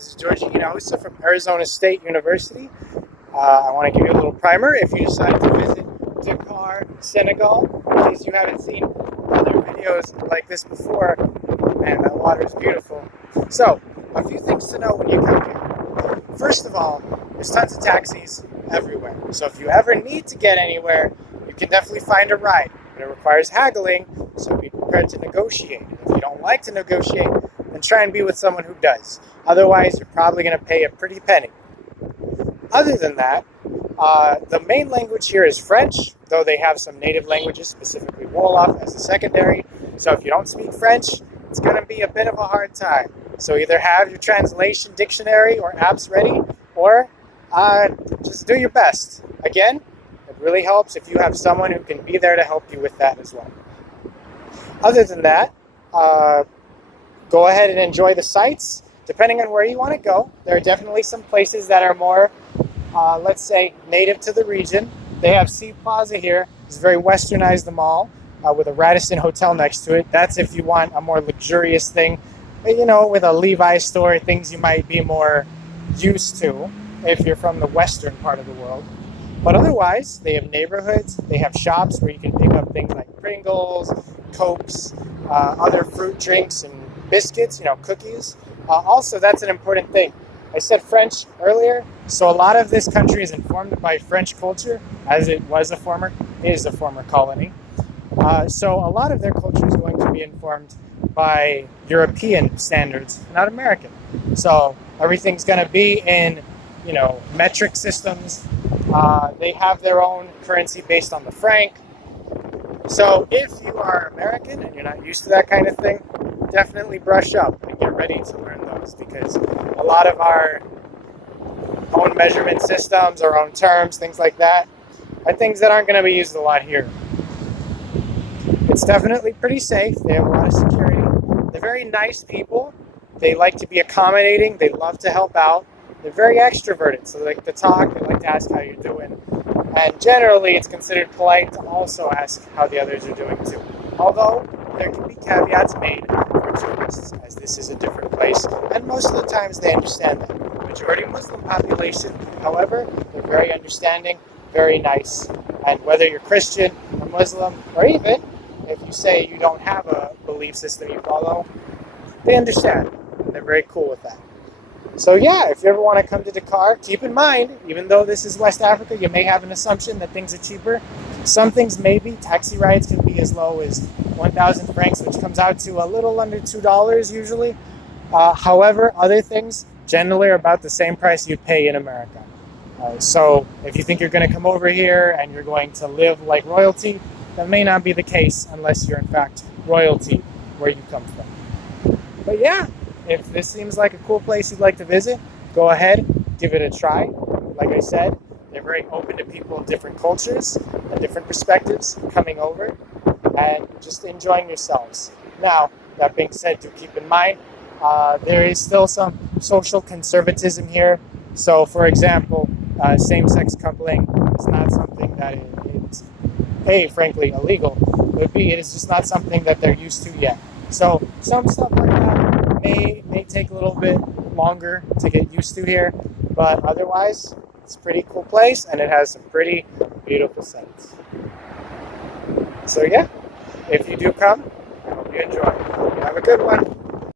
This is Georgie Hinojosa from Arizona State University. I want to give you a little primer. If you decide to visit Dakar, Senegal, in case you haven't seen other videos like this before, man, that water is beautiful. So, a few things to know when you come here. First of all, there's tons of taxis everywhere. So if you ever need to get anywhere, you can definitely find a ride. But it requires haggling, so be prepared to negotiate. If you don't like to negotiate, then try and be with someone who does. Otherwise, you're probably going to pay a pretty penny. Other than that, the main language here is French, though they have some native languages, specifically Wolof as a secondary. So if you don't speak French, it's going to be a bit of a hard time. So either have your translation dictionary or apps ready, or just do your best. Again, it really helps if you have someone who can be there to help you with that as well. Other than that, go ahead and enjoy the sights. Depending on where you want to go, there are definitely some places that are more, let's say, native to the region. They have Sea Plaza here. It's very westernized, the mall, with a Radisson Hotel next to it. That's if you want a more luxurious thing, you know, with a Levi's store, things you might be more used to if you're from the western part of the world. But otherwise, they have neighborhoods, they have shops where you can pick up things like Pringles, Cokes, other fruit drinks and biscuits, you know, cookies. Also, that's an important thing. I said French earlier, so a lot of this country is informed by French culture, as it is a former colony. So a lot of their culture is going to be informed by European standards, not American. So everything's going to be in, you know, metric systems. They have their own currency based on the franc. So if you are American and you're not used to that kind of thing, definitely brush up and get ready to learn those, because a lot of our own measurement systems, our own terms, things like that, are things that aren't going to be used a lot here. It's definitely pretty safe. They have a lot of security. They're very nice people. They like to be accommodating. They love to help out. They're very extroverted, so they like to talk. They like to ask how you're doing. And generally, it's considered polite to also ask how the others are doing too. Although, there can be caveats made for tourists, as this is a different place, and most of the times they understand that. Majority Muslim population, however, they're very understanding, very nice. And whether you're Christian or Muslim, or even if you say you don't have a belief system you follow, they understand. They're very cool with that. So yeah, if you ever want to come to Dakar, keep in mind, even though this is West Africa, you may have an assumption that things are cheaper. Some things maybe. Taxi rides can be as low as 1,000 francs, which comes out to a little under $2 usually. However, other things generally are about the same price you'd pay in America. So if you think you're going to come over here and you're going to live like royalty, that may not be the case unless you're in fact royalty where you come from. But yeah, if this seems like a cool place you'd like to visit, go ahead, give it a try. Like I said, they're very open to people of different cultures and different perspectives coming over and just enjoying yourselves. Now, that being said, do keep in mind, there is still some social conservatism here. So, for example, same-sex coupling is not something that is, A, frankly, illegal, but B, it is just not something that they're used to yet. So, some stuff like that may take a little bit longer to get used to here, but otherwise, it's a pretty cool place, and it has some pretty beautiful sights. So yeah, if you do come, I hope you enjoy. Have a good one.